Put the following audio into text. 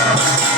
Thank you.